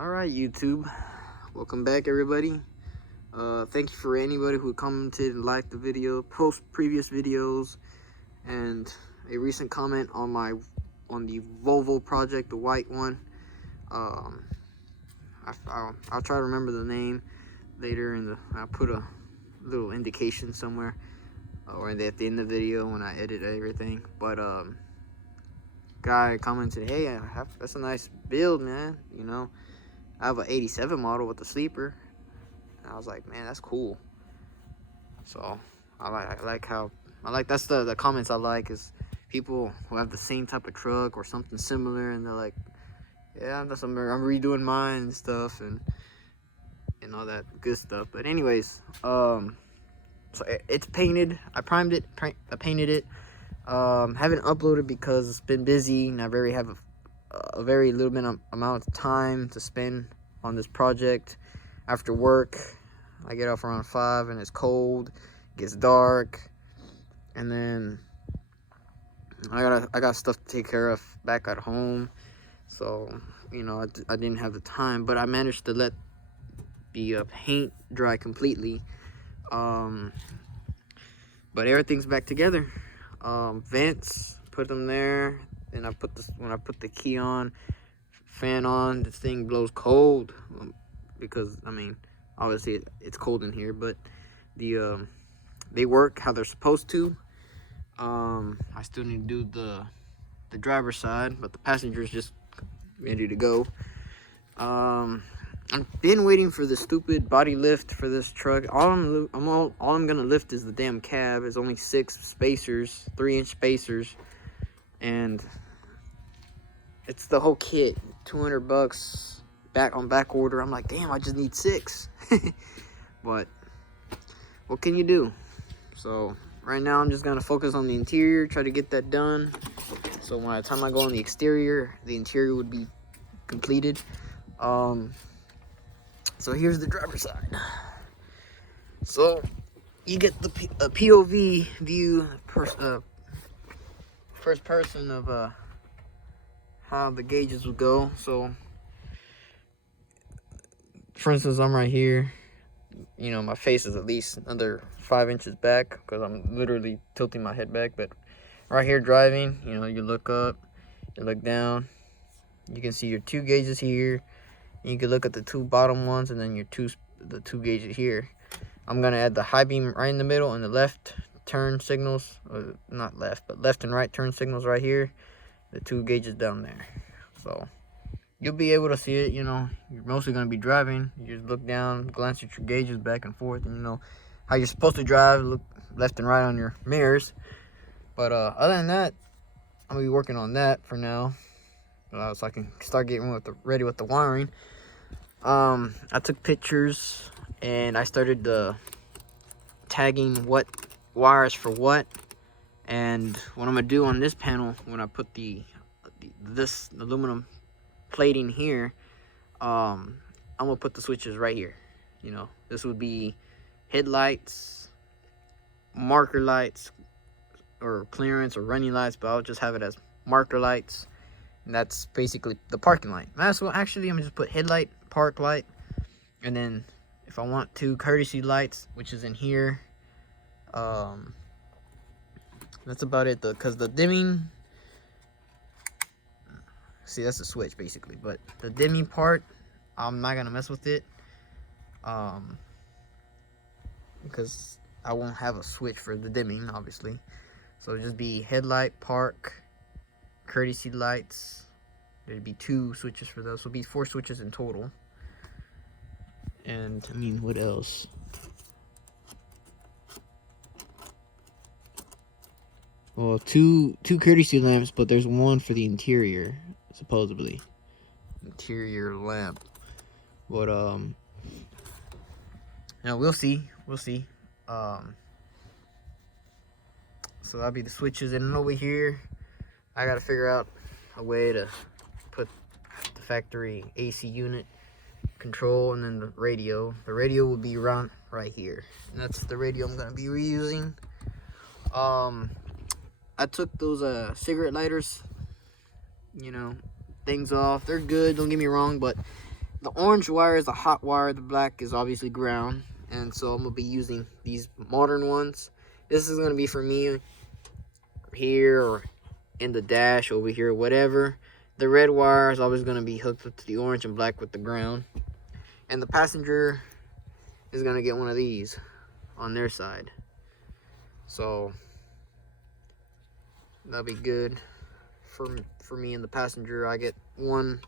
Alright, YouTube. Welcome back, everybody. Thank you for anybody who commented and liked the video, post previous videos, and a recent comment on the Volvo project, the white one. I'll try to remember the name later I'll put a little indication somewhere or at the end of the video when I edit everything. But guy commented, hey, that's a nice build, man. You know, I have an 87 model with a sleeper. And I was like, man, that's cool. So I like that's the comments I like, is people who have the same type of truck or something similar, and they're like, yeah, I'm redoing mine and stuff, and all that good stuff. But anyways, so it's painted. I primed it, I painted it. Haven't uploaded because it's been busy and I have a very little bit amount of time to spend on this project. After work, I get off around 5 and it's cold, it gets dark, and then I got stuff to take care of back at home. So, you know, I didn't have the time, but I managed to let the paint dry completely. But everything's back together. Vents, put them there, and when I put the key on, fan on, this thing blows cold, because I mean, obviously it's cold in here, but they work how they're supposed to. I still need to do the driver's side, but the passenger's just ready to go. I've been waiting for the stupid body lift for this truck. All I'm gonna lift is the damn cab. It's only 6 spacers, 3-inch spacers, and it's the whole kit. $200 back order. I'm like, damn, I just need 6. But what can you do? So right now I'm just gonna focus on the interior, try to get that done. So by the time I go on the exterior, the interior would be completed. So here's the driver's side. So you get the POV view, first person of how the gauges would go. So for instance, I'm right here. You know, my face is at least another 5 inches back because I'm literally tilting my head back. But right here driving, you know, you look up, you look down, you can see your 2 gauges here. You can look at the 2 bottom ones, and then the 2 gauges here. I'm gonna add the high beam right in the middle, and the left turn signals, not left, but left and right turn signals right here. The 2 gauges down there. So you'll be able to see it. You know, you're mostly gonna be driving. You just look down, glance at your gauges back and forth, and you know how you're supposed to drive. Look left and right on your mirrors. But other than that, I'm gonna be working on that for now. So I can start getting ready with the wiring. I took pictures and I started tagging what wires for what. And what I'm gonna do on this panel, when I put this aluminum plating here, I'm gonna put the switches right here. You know, this would be headlights, marker lights, or clearance or running lights, but I'll just have it as marker lights. And that's basically the parking light. Well, actually, I'm gonna just put headlight, park light, and then if I want to, courtesy lights, which is in here. That's about it, because the dimming, see, that's the switch basically, but the dimming part, I'm not gonna mess with it, because I won't have a switch for the dimming, obviously. So it'll just be headlight, park, courtesy lights. There'd be 2 switches for those, so it'll be 4 switches in total. And I mean, what else? Well, two courtesy lamps, but there's one for the interior, supposedly. Interior lamp. But now we'll see. So that'll be the switches. And then over here, I gotta figure out a way to put the factory AC unit control, and then the radio. The radio will be around right here, and that's the radio I'm gonna be reusing. I took those cigarette lighters, you know, things off. They're good, don't get me wrong, but The orange wire is a hot wire, the black is obviously ground, and so I'm gonna be using these modern ones. This is gonna be for me here or in the dash over here, whatever. The red wire is always gonna be hooked up to the orange and black with the ground, and the passenger is gonna get one of these on their side. So that'll be good for me and the passenger. I get one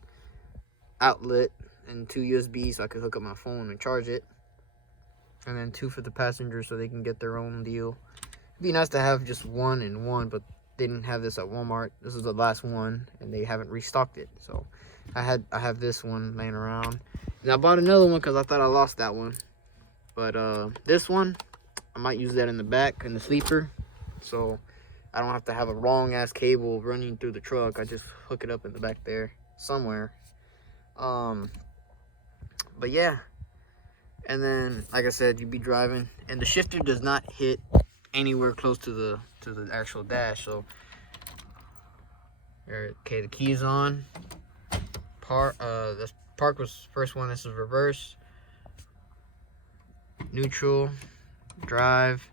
outlet and 2 USB so I can hook up my phone and charge it, and then 2 for the passenger so they can get their own deal. It'd be nice to have just one and one, but they didn't have this at Walmart. This is the last one and they haven't restocked it, so I have this one laying around, and I bought another one because I thought I lost that one. But this one, I might use that in the back in the sleeper, so I don't have to have a wrong ass cable running through the truck. I just hook it up in the back there somewhere. But yeah, and then like I said, you'd be driving and the shifter does not hit anywhere close to the actual dash. So okay, the key is on. This park was first one. This is reverse, neutral, drive,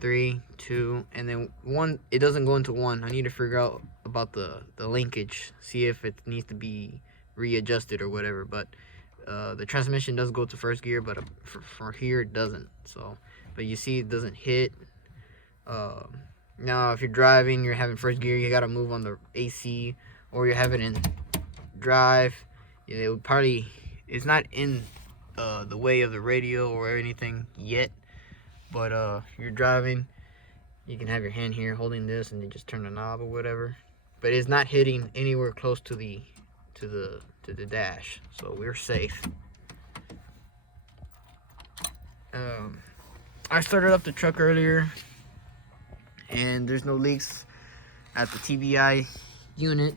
3, 2, and then 1. It doesn't go into 1. I need to figure out about the linkage, see if it needs to be readjusted or whatever. But the transmission does go to first gear, but for here it doesn't. So, but you see it doesn't hit. Now if you're driving, you're having first gear, you gotta move on the AC, or you're having in drive. It would probably, it's not in the way of the radio or anything yet, but you're driving, you can have your hand here holding this and then just turn the knob or whatever, but it's not hitting anywhere close to the dash, so we're safe. I started up the truck earlier and there's no leaks at the TBI unit.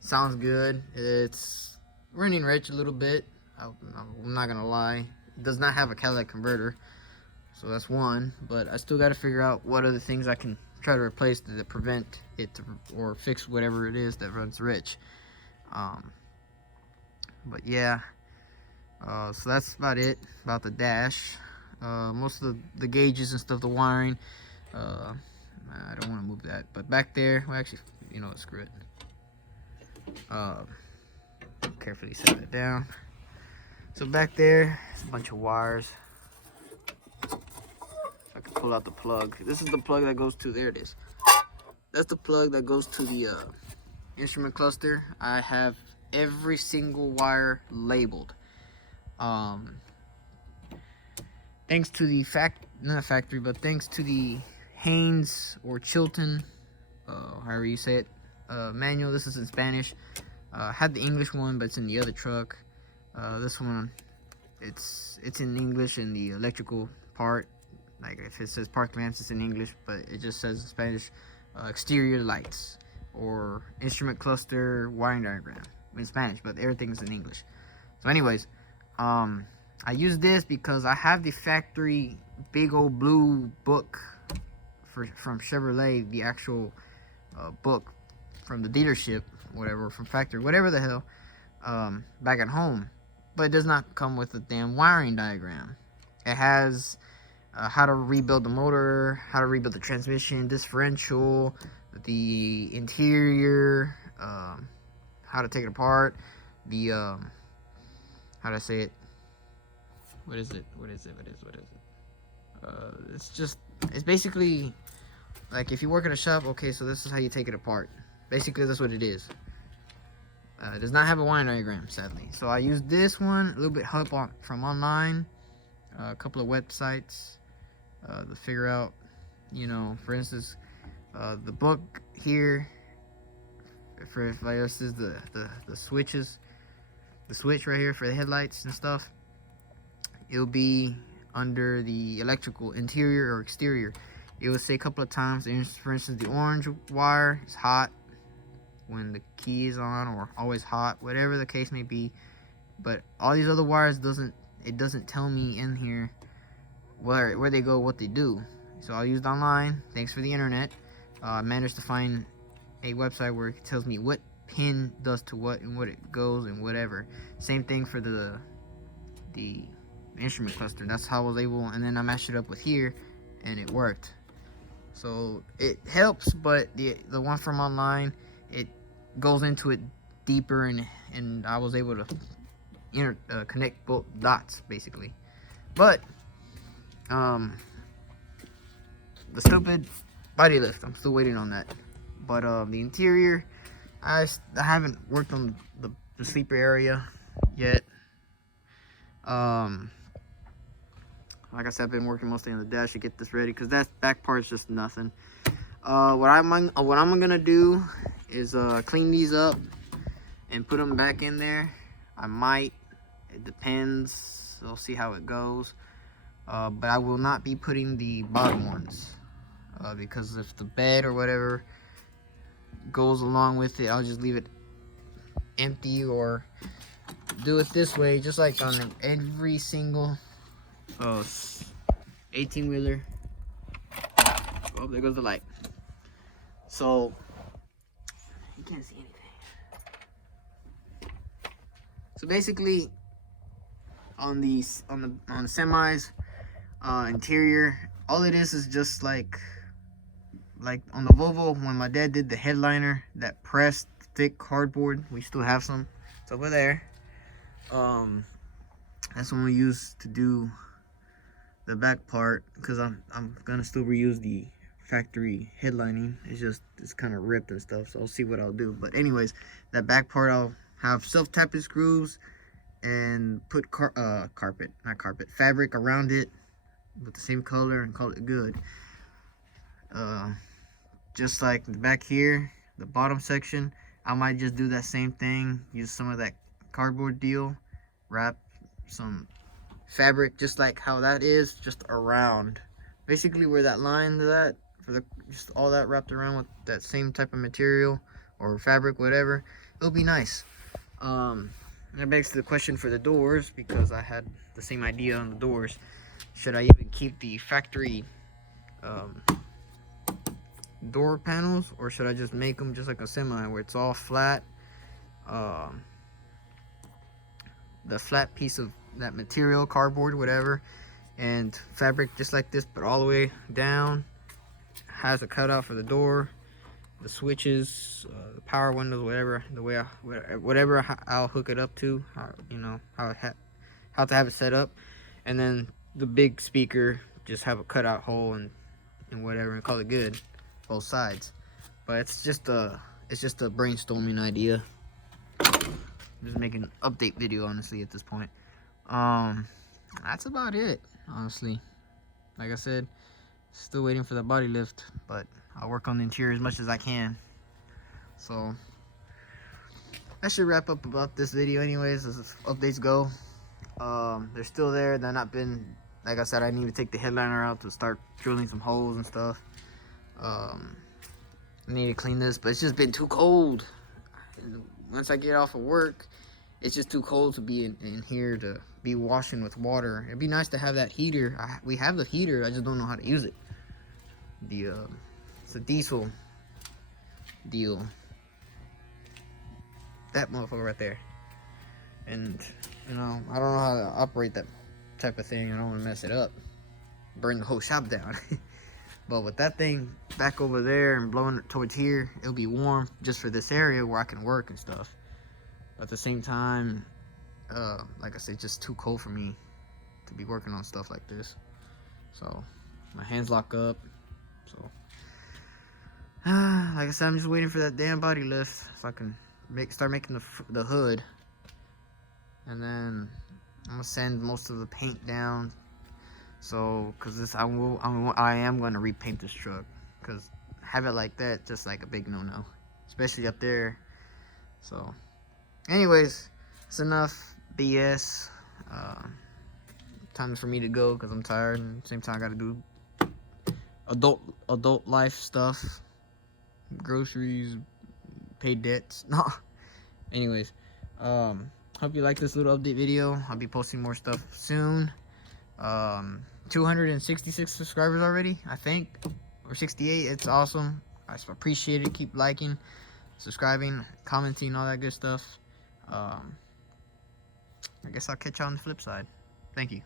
Sounds good. It's running rich a little bit. I'm not gonna lie. It does not have a catalytic converter, so that's one. But I still got to figure out what other things I can try to replace to prevent it or fix whatever it is that runs rich. But yeah, so that's about it about the dash. Most of the gauges and stuff, the wiring. I don't want to move that, but back there, well, actually, you know what, screw it. Carefully set it down. So back there, it's a bunch of wires. I can pull out the plug. This is the plug that goes to, there it is. That's the plug that goes to the instrument cluster. I have every single wire labeled. Thanks to the not factory, but thanks to the Haynes or Chilton, however you say it, manual. This is in Spanish. Had the English one, but it's in the other truck. This one, it's in English in the electrical part. Like if it says park lamps, it's in English, but it just says in Spanish, exterior lights or instrument cluster wiring diagram in Spanish, but everything's in English. So anyways, I use this because I have the factory big old blue book from Chevrolet, the actual book from the dealership, whatever, from factory, whatever the hell, back at home, but it does not come with a damn wiring diagram. It has how to rebuild the motor, how to rebuild the transmission, differential, the interior, how to take it apart, the how do I say it? What is it? It's basically like if you work at a shop. Okay, so this is how you take it apart. Basically, that's what it is. It does not have a wiring diagram, sadly. So I used this one, a little bit help from online, a couple of websites to figure out, you know, for instance, the book here for this is the switches, the switch right here for the headlights and stuff. It'll be under the electrical interior or exterior. It will say a couple of times, for instance, the orange wire is hot when the key is on, or always hot, whatever the case may be. But all these other wires it doesn't tell me in here where they go, what they do. So I used online. Thanks for the internet. I managed to find a website where it tells me what pin does to what and what it goes and whatever. Same thing for the instrument cluster. That's how I was able, and then I matched it up with here and it worked. So it helps, but the one from online, it goes into it deeper, and I was able to connect both dots basically. But the stupid body lift, I'm still waiting on that. But the interior, I haven't worked on the sleeper area yet. Like I said, I've been working mostly on the dash to get this ready, because that back part's just nothing. What I'm gonna do is clean these up and put them back in there. I might, it depends, I'll see how it goes. But I will not be putting the bottom ones, because if the bed or whatever goes along with it, I'll just leave it empty, or do it this way, just like on every single 18-wheeler. Oh, there goes the light. So you can't see anything. So basically, on the semis interior, all it is just like on the Volvo, when my dad did the headliner, that pressed thick cardboard, we still have some. It's over there. That's what we use to do the back part, because I'm gonna still reuse the factory headlining. It's kind of ripped and stuff, so I'll see what I'll do. But anyways, that back part, I'll have self-tapping screws and put fabric around it with the same color and call it good. Just like the back here, the bottom section, I might just do that same thing, use some of that cardboard deal, wrap some fabric just like how that is, just around basically where that line is at, just all that wrapped around with that same type of material or fabric, whatever. It'll be nice. That begs the question for the doors, because I had the same idea on the doors. Should I even keep the factory door panels, or should I just make them just like a semi where it's all flat, the flat piece of that material, cardboard, whatever, and fabric just like this, but all the way down, has a cutout for the door, the switches, the power windows, whatever, the way whatever I'll hook it up to, how to have it set up. And then the big speaker, just have a cutout hole and whatever, and call it good, both sides. But it's just a brainstorming idea. I'm just making an update video, honestly, at this point. That's about it, honestly. Like I said, still waiting for the body lift, but I'll work on the interior as much as I can. So that should wrap up about this video anyways, as updates go. They're still there. They're not been, like I said, I need to take the headliner out to start drilling some holes and stuff. I need to clean this, but it's just been too cold. Once I get off of work, it's just too cold to be in here to be washing with water. It'd be nice to have that heater. We have the heater, I just don't know how to use it. It's a diesel deal. That motherfucker right there. And I don't know how to operate that type of thing. I don't want to mess it up, burn the whole shop down. But with that thing back over there and blowing it towards here, it'll be warm just for this area where I can work and stuff. But at the same time, like I said, it's just too cold for me to be working on stuff like this. So my hands lock up. So like I said, I'm just waiting for that damn body lift so I can start making the hood. And then I'm gonna sand most of the paint down. So, cause I am gonna repaint this truck, cause have it like that, just like a big no-no, especially up there. So, anyways, it's enough BS. Time for me to go, cause I'm tired, and at the same time I gotta do adult life stuff, groceries, pay debts. No. Anyways, hope you like this little update video. I'll be posting more stuff soon. 266 subscribers already, I think, or 68. It's awesome. I appreciate it. Keep liking, subscribing, commenting, all that good stuff. I guess I'll catch you on the flip side. Thank you.